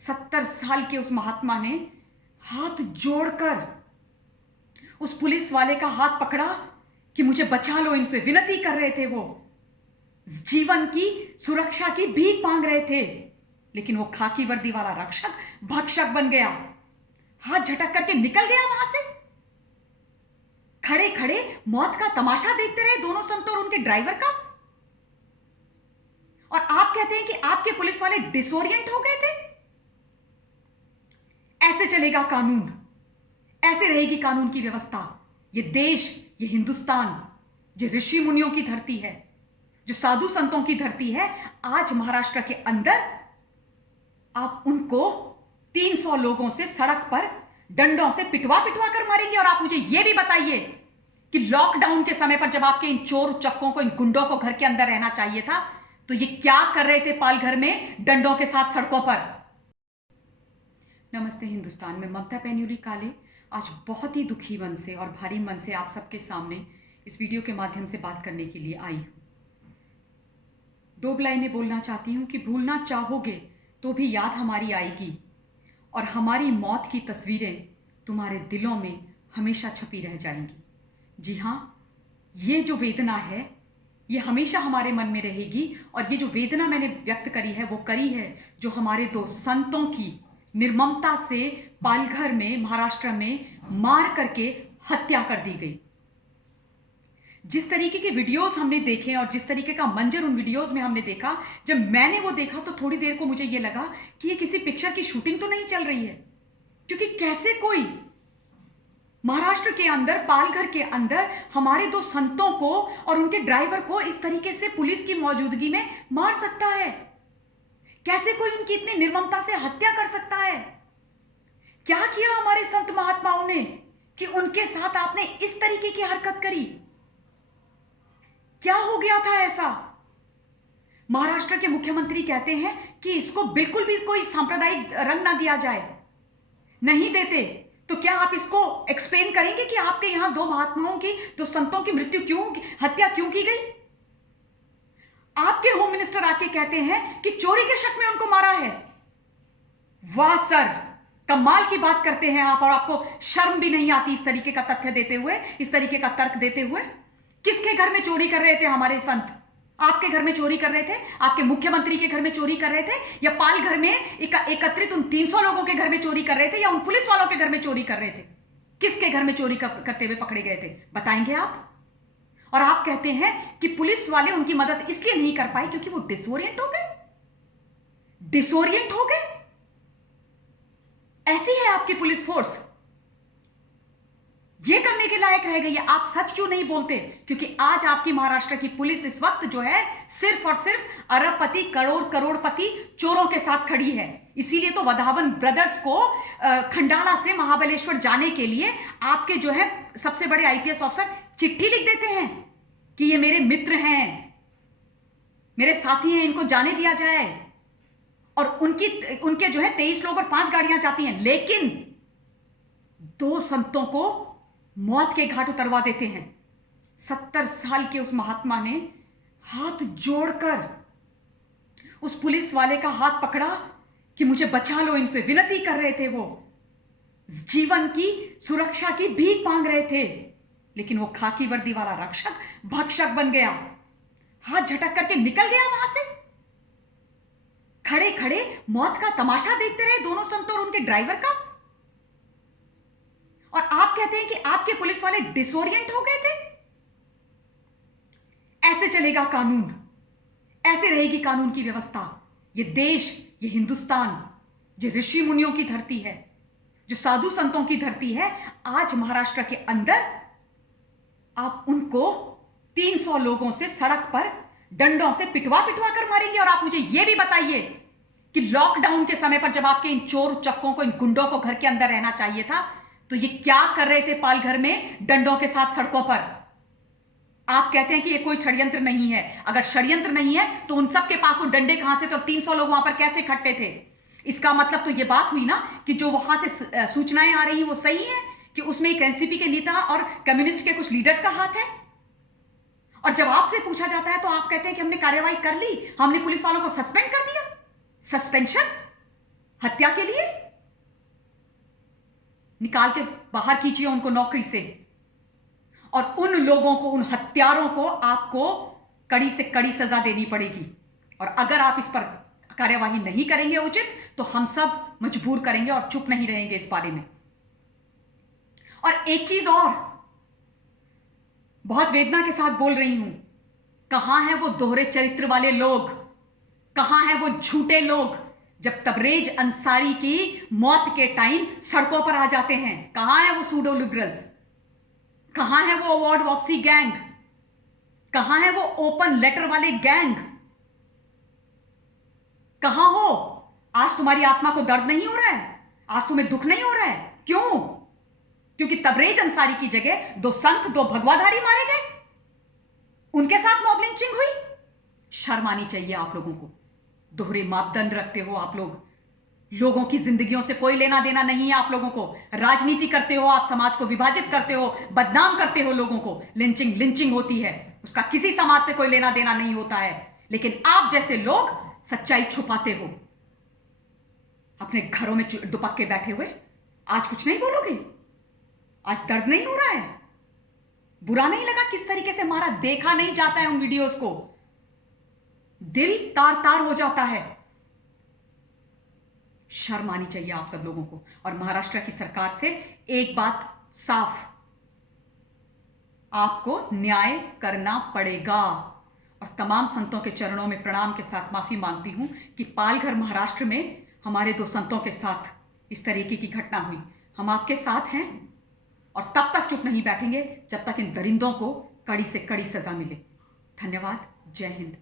70 साल के उस महात्मा ने हाथ जोड़कर उस पुलिस वाले का हाथ पकड़ा कि मुझे बचा लो इनसे, विनती कर रहे थे। वो जीवन की सुरक्षा की भीख मांग रहे थे, लेकिन वो खाकी वर्दी वाला रक्षक भक्षक बन गया, हाथ झटक करके निकल गया वहां से। खड़े खड़े मौत का तमाशा देखते रहे दोनों संत और उनके ड्राइवर का। और आप कहते हैं कि आपके पुलिस वाले डिसोरिएंट हो गए थे। ऐसे चलेगा कानून, ऐसे रहेगी कानून की व्यवस्था। ये देश, ये हिंदुस्तान, जो ऋषि मुनियों की धरती है, जो साधु संतों की धरती है, आज महाराष्ट्र के अंदर आप उनको 300 लोगों से सड़क पर डंडों से पिटवा पिटवा कर मारेंगे। और आप मुझे यह भी बताइए कि लॉकडाउन के समय पर जब आपके इन चोर चक्कों को, इन गुंडों को घर के अंदर रहना चाहिए था, तो ये क्या कर रहे थे पालघर में डंडों के साथ सड़कों पर। नमस्ते हिंदुस्तान में ममता पेन्युली काले आज बहुत ही दुखी मन से और भारी मन से आप सबके सामने इस वीडियो के माध्यम से बात करने के लिए आई हूं। 2 लाइनें बोलना चाहती हूं कि भूलना चाहोगे तो भी याद हमारी आएगी, और हमारी मौत की तस्वीरें तुम्हारे दिलों में हमेशा छपी रह जाएंगी। जी हाँ, ये जो वेदना है ये हमेशा हमारे मन में रहेगी। और ये जो वेदना मैंने व्यक्त करी है वो करी है जो हमारे 2 संतों की निर्ममता से पालघर में, महाराष्ट्र में मार करके हत्या कर दी गई। जिस तरीके के वीडियोस हमने देखे और जिस तरीके का मंजर उन वीडियोस में हमने देखा, जब मैंने वो देखा तो थोड़ी देर को मुझे ये लगा कि ये किसी पिक्चर की शूटिंग तो नहीं चल रही है। क्योंकि कैसे कोई महाराष्ट्र के अंदर, पालघर के अंदर हमारे 2 संतों को और उनके ड्राइवर को इस तरीके से पुलिस की मौजूदगी में मार सकता है? कैसे कोई उनकी इतनी निर्ममता से हत्या कर सकता है? क्या किया हमारे संत महात्माओं ने कि उनके साथ आपने इस तरीके की हरकत करी? क्या हो गया था ऐसा? महाराष्ट्र के मुख्यमंत्री कहते हैं कि इसको बिल्कुल भी कोई सांप्रदायिक रंग ना दिया जाए। नहीं देते तो क्या आप इसको एक्सप्लेन करेंगे कि आपके यहां 2 महात्माओं की, 2 संतों की हत्या क्यों की गई? आपके होम मिनिस्टर आके कहते हैं कि चोरी के शक में उनको मारा है। वाह सर, कमाल की बात करते हैं आप, और आपको शर्म भी नहीं आती इस तरीके का तथ्य देते हुए, इस तरीके का तर्क देते हुए। किसके घर में चोरी कर रहे थे हमारे संत? आपके घर में चोरी कर रहे थे? आपके मुख्यमंत्री के घर में चोरी कर रहे थे? या पालघर में एकत्रित उन 300 लोगों के घर में चोरी कर रहे थे? या उन पुलिस वालों के घर में चोरी कर रहे थे? किसके घर में चोरी करते हुए पकड़े गए थे, बताएंगे आप? और आप कहते हैं कि पुलिस वाले उनकी मदद इसलिए नहीं कर पाए क्योंकि वो डिसोरिएंट हो गए। डिसोरिएंट हो गए, ऐसी है आपकी पुलिस फोर्स। ये करने के लायक रह गई है। आप सच क्यों नहीं बोलते? क्योंकि आज आपकी महाराष्ट्र की पुलिस इस वक्त जो है सिर्फ और सिर्फ अरबपति, करोड़पति चोरों के साथ खड़ी है। इसीलिए तो वधावन ब्रदर्स को खंडाला से महाबलेश्वर जाने के लिए आपके जो है सबसे बड़े आईपीएस ऑफिसर चिट्ठी लिख देते हैं कि ये मेरे मित्र हैं, मेरे साथी हैं, इनको जाने दिया जाए। और उनके जो है 23 लोग और 5 गाड़ियां जाती हैं, लेकिन 2 संतों को मौत के घाट उतरवा देते हैं। 70 साल के उस महात्मा ने हाथ जोड़कर उस पुलिस वाले का हाथ पकड़ा कि मुझे बचा लो इनसे, विनती कर रहे थे। वो जीवन की सुरक्षा की भीख मांग रहे थे, लेकिन वो खाकी वर्दी वाला रक्षक भक्षक बन गया, हाथ झटक करके निकल गया वहां से। खड़े खड़े मौत का तमाशा देखते रहे दोनों संत और उनके ड्राइवर का। और आप कहते हैं कि आपके पुलिस वाले डिसोरिएंट हो गए थे। ऐसे चलेगा कानून, ऐसे रहेगी कानून की व्यवस्था। ये देश, ये हिंदुस्तान, जो ऋषि मुनियों की धरती है, जो साधु संतों की धरती है, आज महाराष्ट्र के अंदर आप उनको 300 लोगों से सड़क पर डंडों से पिटवा पिटवा कर मारेंगे। और आप मुझे यह भी बताइए कि लॉकडाउन के समय पर जब आपके इन चोर चक्कों को, इन गुंडों को घर के अंदर रहना चाहिए था, तो ये क्या कर रहे थे पालघर में डंडों के साथ सड़कों पर? आप कहते हैं कि ये कोई षड्यंत्र नहीं है। अगर षड्यंत्र नहीं है तो उन सब के पास वो डंडे कहां से थे और 300 लोग वहां पर कैसे इकट्ठे थे? इसका मतलब तो ये बात हुई ना कि जो वहां से सूचनाएं आ रही वो सही है, कि उसमें एक एनसीपी के नेता और कम्युनिस्ट के कुछ लीडर्स का हाथ है। और जब आपसे पूछा जाता है तो आप कहते हैं कि हमने कार्रवाई कर ली, हमने पुलिस वालों को सस्पेंड कर दिया। सस्पेंशन? हत्या के लिए? निकाल के बाहर कीजिए उनको नौकरी से, और उन लोगों को, उन हत्यारों को आपको कड़ी से कड़ी सजा देनी पड़ेगी। और अगर आप इस पर कार्यवाही नहीं करेंगे उचित, तो हम सब मजबूर करेंगे और चुप नहीं रहेंगे इस बारे में। और एक चीज और, बहुत वेदना के साथ बोल रही हूं, कहां है वो दोहरे चरित्र वाले लोग, कहां है वो झूठे लोग जब तबरेज अंसारी की मौत के टाइम सड़कों पर आ जाते हैं? कहां है वो सूडो लिबरल्स? कहां है वो अवार्ड वापसी गैंग? कहां है वो ओपन लेटर वाले गैंग? कहां हो? आज तुम्हारी आत्मा को दर्द नहीं हो रहा है? आज तुम्हें दुख नहीं हो रहा है? क्यों? क्योंकि तबरेज अंसारी की जगह 2 संत, 2 भगवाधारी मारे गए, उनके साथ मॉब लिंचिंग हुई। शर्म आनी चाहिए आप लोगों को। दोहरे मापदंड रखते हो आप लोग। लोगों की जिंदगियों से कोई लेना देना नहीं है आप लोगों को। राजनीति करते हो आप, समाज को विभाजित करते हो, बदनाम करते हो लोगों को। लिंचिंग होती है, उसका किसी समाज से कोई लेना देना नहीं होता है। लेकिन आप जैसे लोग सच्चाई छुपाते हो अपने घरों में दुपक के बैठे हुए। आज कुछ नहीं बोलोगे? आज दर्द नहीं हो रहा है? बुरा नहीं लगा किस तरीके से मारा? देखा नहीं जाता है उन वीडियोस को, दिल तार तार हो जाता है। शर्म आनी चाहिए आप सब लोगों को। और महाराष्ट्र की सरकार से एक बात साफ, आपको न्याय करना पड़ेगा। और तमाम संतों के चरणों में प्रणाम के साथ माफी मांगती हूं कि पालघर महाराष्ट्र में हमारे 2 संतों के साथ इस तरीके की घटना हुई। हम आपके साथ हैं और तब तक चुप नहीं बैठेंगे जब तक इन दरिंदों को कड़ी से कड़ी सजा मिले। धन्यवाद। जय हिंद।